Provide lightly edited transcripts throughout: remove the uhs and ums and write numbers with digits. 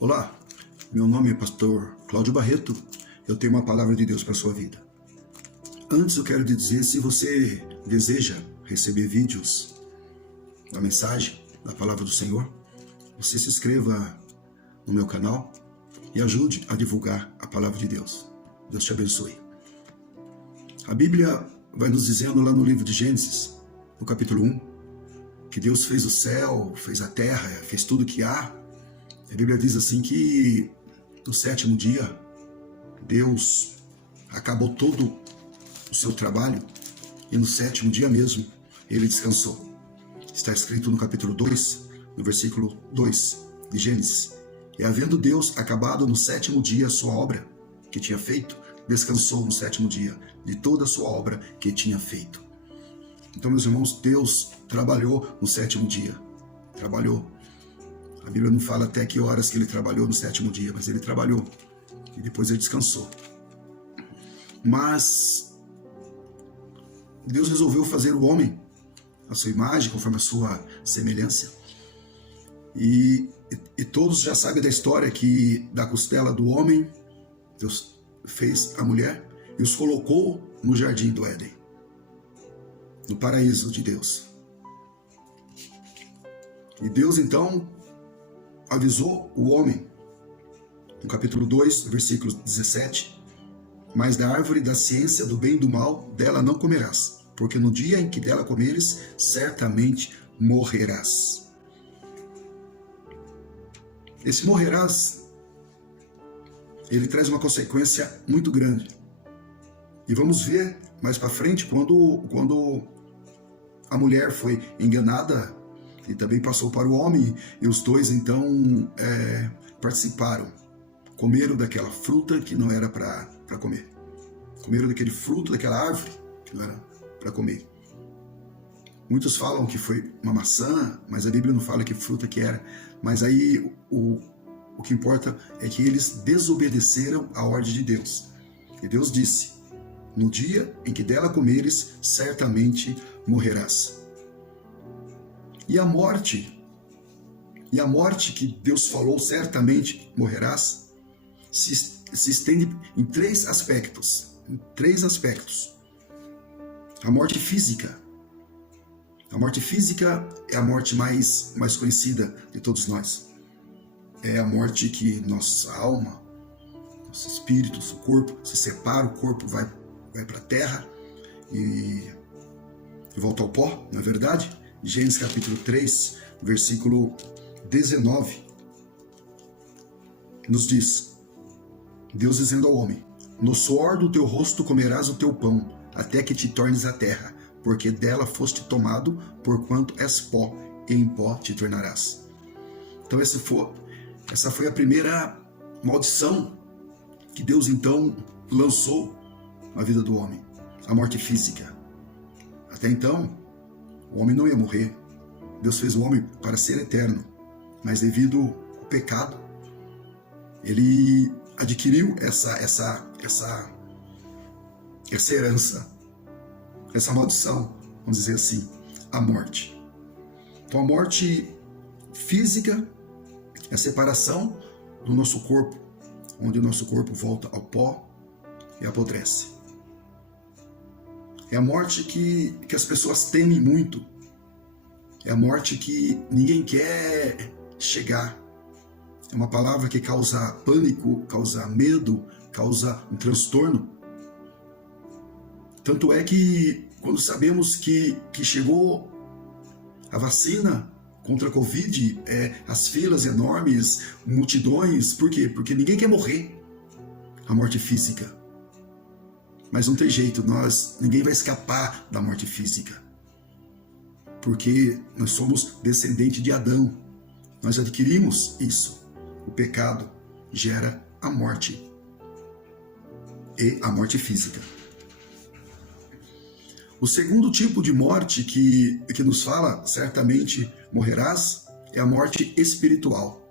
Olá, meu nome é pastor Cláudio Barreto, eu tenho uma palavra de Deus para a sua vida. Antes eu quero te dizer, se você deseja receber vídeos da mensagem, da palavra do Senhor, você se inscreva no meu canal e ajude a divulgar a palavra de Deus. Deus te abençoe. A Bíblia vai nos dizendo lá no livro de Gênesis, no capítulo 1, que Deus fez o céu, fez a terra, fez tudo que há. A Bíblia diz assim que no sétimo dia, Deus acabou todo o seu trabalho e no sétimo dia mesmo, ele descansou. Está escrito no capítulo 2, no versículo 2 de Gênesis. E havendo Deus acabado no sétimo dia a sua obra que tinha feito, descansou no sétimo dia de toda a sua obra que tinha feito. Então, meus irmãos, Deus trabalhou no sétimo dia. Trabalhou. A Bíblia não fala até que horas que ele trabalhou no sétimo dia, mas ele trabalhou. E depois ele descansou. Mas Deus resolveu fazer o homem à sua imagem, conforme a sua semelhança. E todos já sabem da história que da costela do homem, Deus fez a mulher e os colocou no jardim do Éden, no paraíso de Deus. E Deus então avisou o homem, no capítulo 2, versículo 17, mas da árvore da ciência do bem e do mal, dela não comerás, porque no dia em que dela comeres, certamente morrerás. Esse morrerás, ele traz uma consequência muito grande. E vamos ver mais para frente, quando a mulher foi enganada, e também passou para o homem, e os dois então participaram, comeram daquela fruta que não era para comer, comeram daquele fruto, daquela árvore que não era para comer. Muitos falam que foi uma maçã, mas a Bíblia não fala que fruta que era. Mas aí o que importa é que eles desobedeceram à ordem de Deus. E Deus disse: no dia em que dela comeres, certamente morrerás. E a morte que Deus falou, certamente morrerás, se estende em três aspectos. A morte física. A morte física é a morte mais conhecida de todos nós. É a morte que nossa alma, nosso espírito, nosso corpo se separa, o corpo vai para a terra e volta ao pó, não é verdade? Gênesis capítulo 3, versículo 19, nos diz, Deus dizendo ao homem: no suor do teu rosto comerás o teu pão, até que te tornes a terra, porque dela foste tomado, porquanto és pó, e em pó te tornarás. Então essa foi a primeira maldição que Deus então lançou na vida do homem, a morte física. Até então, o homem não ia morrer. Deus fez o homem para ser eterno, mas devido ao pecado, ele adquiriu essa herança, essa maldição, vamos dizer assim, a morte. Então a morte física é a separação do nosso corpo, onde o nosso corpo volta ao pó e apodrece. É a morte que as pessoas temem muito. É a morte que ninguém quer chegar. É uma palavra que causa pânico, causa medo, causa um transtorno. Tanto é que quando sabemos que chegou a vacina contra a Covid, as filas enormes, multidões, por quê? Porque ninguém quer morrer. A morte física. Mas não tem jeito, ninguém vai escapar da morte física. Porque nós somos descendentes de Adão. Nós adquirimos isso. O pecado gera a morte. E a morte física. O segundo tipo de morte que nos fala, certamente morrerás, é a morte espiritual.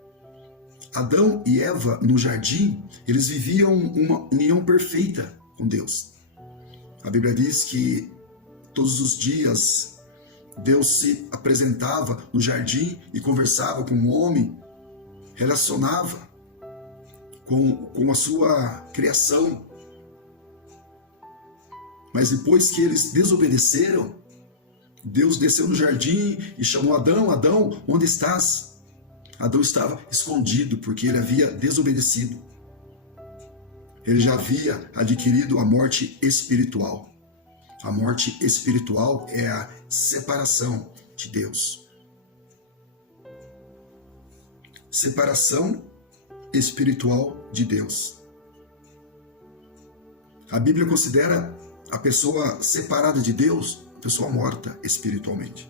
Adão e Eva, no jardim, eles viviam uma união perfeita com Deus. A Bíblia diz que todos os dias Deus se apresentava no jardim e conversava com o homem, relacionava com a sua criação. Mas depois que eles desobedeceram, Deus desceu no jardim e chamou Adão: Adão, onde estás? Adão estava escondido porque ele havia desobedecido. Ele já havia adquirido a morte espiritual. A morte espiritual é a separação de Deus. Separação espiritual de Deus. A Bíblia considera a pessoa separada de Deus a pessoa morta espiritualmente.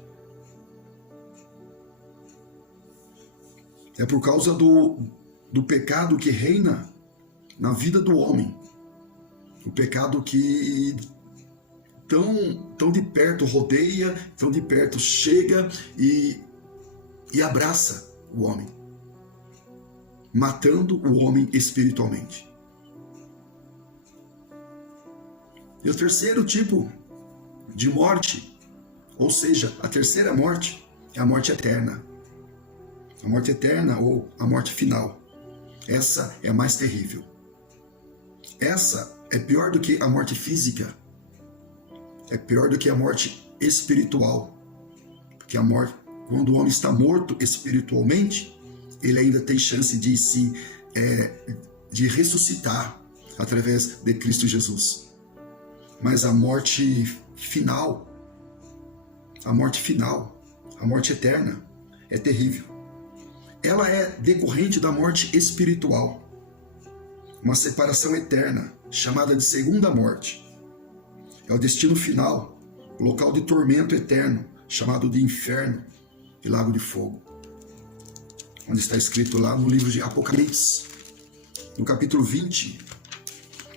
É por causa do pecado que reina na vida do homem. O pecado que tão de perto rodeia, tão de perto chega e abraça o homem, matando o homem espiritualmente. E o terceiro tipo de morte, ou seja, a terceira morte, é a morte eterna. A morte eterna ou a morte final. Essa é a mais terrível. Essa é pior do que a morte física. É pior do que a morte espiritual. Porque a morte, quando o homem está morto espiritualmente, ele ainda tem chance de ressuscitar através de Cristo Jesus. Mas a morte final, a morte eterna, é terrível. Ela é decorrente da morte espiritual, uma separação eterna, chamada de segunda morte. É o destino final, o local de tormento eterno, chamado de inferno e lago de fogo. Onde está escrito lá no livro de Apocalipse, no capítulo 20,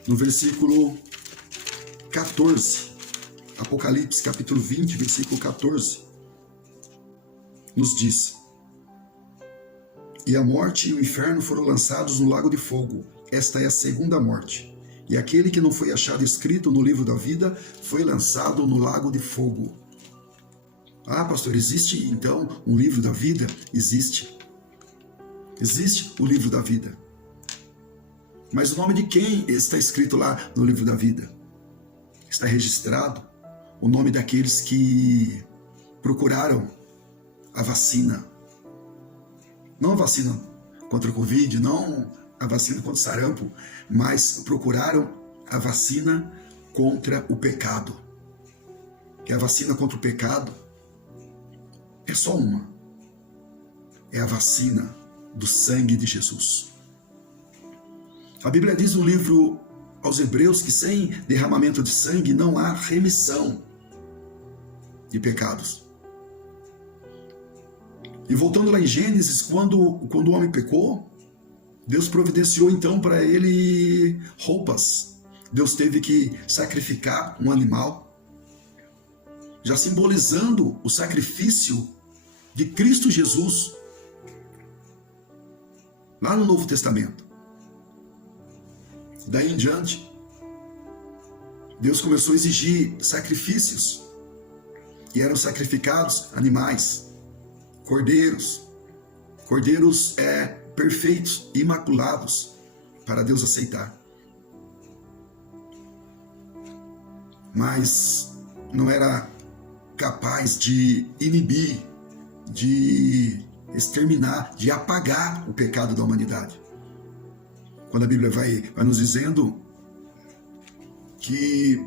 no versículo 14. Apocalipse, capítulo 20, versículo 14, nos diz: E a morte e o inferno foram lançados no lago de fogo. Esta é a segunda morte. E aquele que não foi achado escrito no livro da vida foi lançado no lago de fogo. Ah, pastor, existe então um livro da vida? Existe. Existe o livro da vida. Mas o nome de quem está escrito lá no livro da vida? Está registrado o nome daqueles que procuraram a vacina. Não a vacina contra o Covid, não a vacina contra o sarampo, mas procuraram a vacina contra o pecado. E a vacina contra o pecado é só uma. É a vacina do sangue de Jesus. A Bíblia diz no livro aos Hebreus que sem derramamento de sangue não há remissão de pecados. E voltando lá em Gênesis, quando o homem pecou, Deus providenciou então para ele roupas. Deus teve que sacrificar um animal, já simbolizando o sacrifício de Cristo Jesus, lá no Novo Testamento. Daí em diante, Deus começou a exigir sacrifícios, e eram sacrificados animais, cordeiros perfeitos, imaculados, para Deus aceitar. Mas não era capaz de inibir, de exterminar, de apagar o pecado da humanidade. Quando a Bíblia vai nos dizendo que,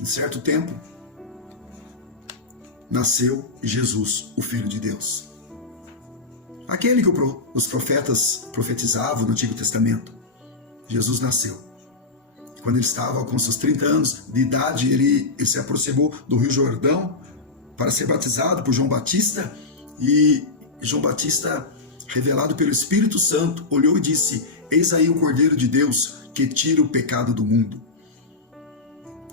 em certo tempo, nasceu Jesus, o Filho de Deus. Aquele que os profetas profetizavam no Antigo Testamento. Jesus nasceu. Quando ele estava com seus 30 anos de idade, ele se aproximou do Rio Jordão para ser batizado por João Batista, e João Batista, revelado pelo Espírito Santo, olhou e disse: Eis aí o Cordeiro de Deus que tira o pecado do mundo.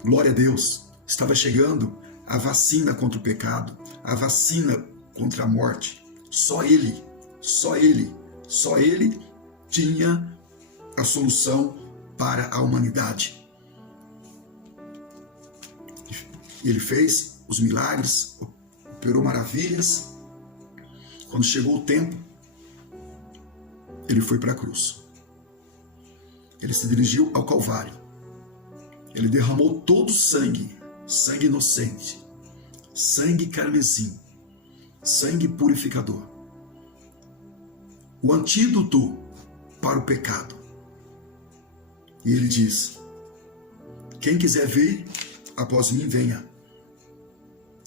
Glória a Deus, estava chegando a vacina contra o pecado, a vacina contra a morte. Só Ele tinha a solução para a humanidade. Ele fez os milagres, operou maravilhas. Quando chegou o tempo, ele foi para a cruz. Ele se dirigiu ao Calvário. Ele derramou todo o sangue, sangue inocente, sangue carmesim, sangue purificador. O antídoto para o pecado. E ele diz: quem quiser vir após mim, venha.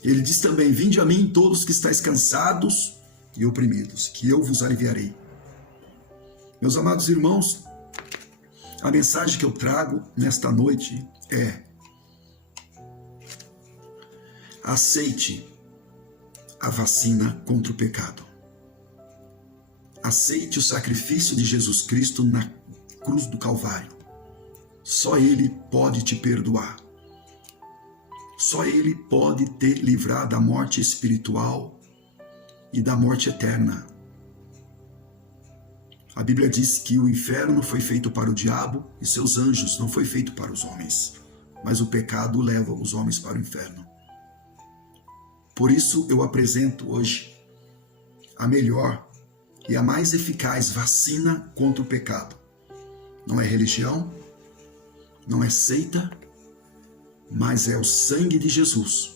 Ele diz também: vinde a mim todos que estáis cansados e oprimidos, que eu vos aliviarei. Meus amados irmãos, a mensagem que eu trago nesta noite é: aceite a vacina contra o pecado. Aceite o sacrifício de Jesus Cristo na cruz do Calvário. Só Ele pode te perdoar. Só Ele pode te livrar da morte espiritual e da morte eterna. A Bíblia diz que o inferno foi feito para o diabo e seus anjos, não foi feito para os homens. Mas o pecado leva os homens para o inferno. Por isso eu apresento hoje a melhor e a mais eficaz vacina contra o pecado. Não é religião, não é seita, mas é o sangue de Jesus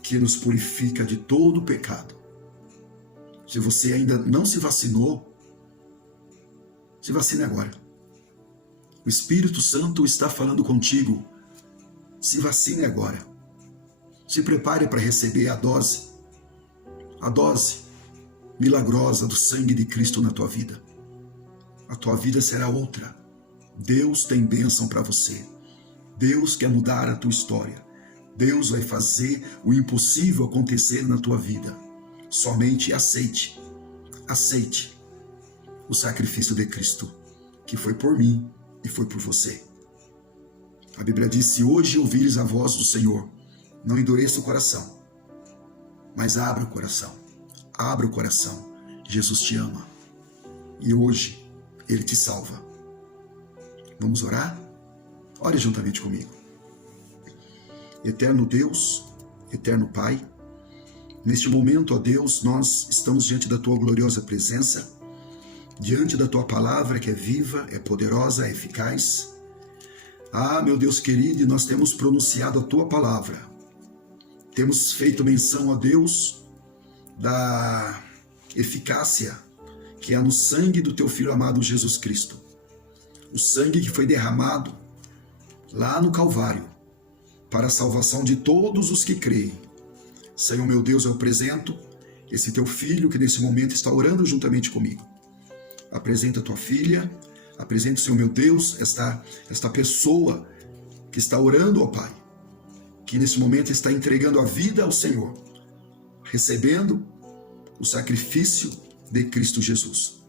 que nos purifica de todo o pecado. Se você ainda não se vacinou, se vacine agora. O Espírito Santo está falando contigo. Se vacine agora. Se prepare para receber a dose milagrosa do sangue de Cristo na tua vida. A tua vida será outra. Deus tem bênção para você. Deus quer mudar a tua história. Deus vai fazer o impossível acontecer na tua vida. Somente aceite o sacrifício de Cristo, que foi por mim e foi por você. A Bíblia diz: se hoje ouvires a voz do Senhor, não endureça o coração, mas abra o coração. Abra o coração. Jesus te ama. E hoje Ele te salva. Vamos orar? Ore juntamente comigo. Eterno Deus, eterno Pai, neste momento, ó Deus, nós estamos diante da Tua gloriosa presença, diante da Tua palavra que é viva, é poderosa, é eficaz. Ah, meu Deus querido, nós temos pronunciado a Tua palavra. Temos feito menção, ó Deus, da eficácia que há no sangue do Teu Filho amado Jesus Cristo. O sangue que foi derramado lá no Calvário para a salvação de todos os que creem. Senhor meu Deus, eu apresento esse Teu Filho que nesse momento está orando juntamente comigo. Apresenta a Tua filha, apresenta, Senhor meu Deus, esta pessoa que está orando, ó Pai, que nesse momento está entregando a vida ao Senhor, recebendo o sacrifício de Cristo Jesus.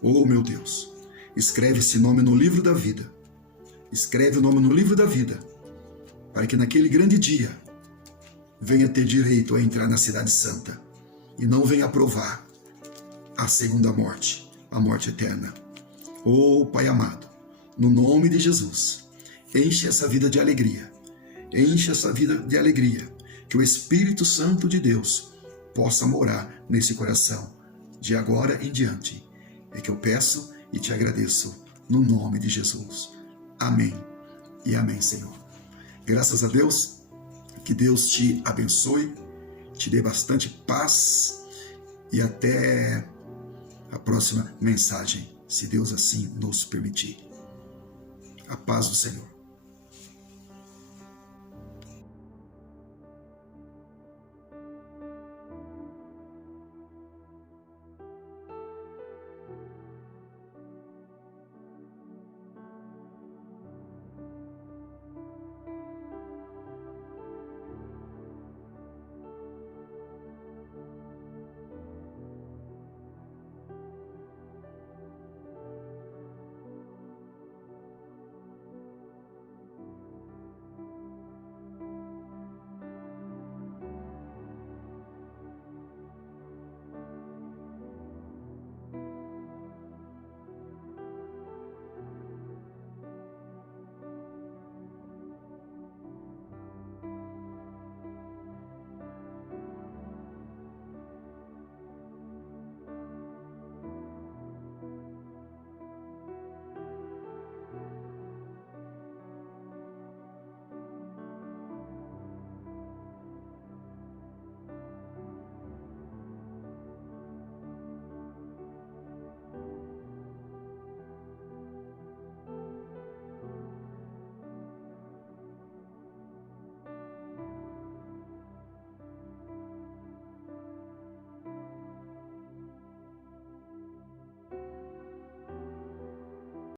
Oh, meu Deus, escreve esse nome no livro da vida. Escreve o nome no livro da vida, para que naquele grande dia venha ter direito a entrar na cidade santa e não venha provar a segunda morte, a morte eterna. Oh, Pai amado, no nome de Jesus, enche essa vida de alegria. Enche essa vida de alegria, que o Espírito Santo de Deus possa morar nesse coração, de agora em diante. É que eu peço e te agradeço, no nome de Jesus. Amém e amém, Senhor. Graças a Deus, que Deus te abençoe, te dê bastante paz e até a próxima mensagem, se Deus assim nos permitir. A paz do Senhor.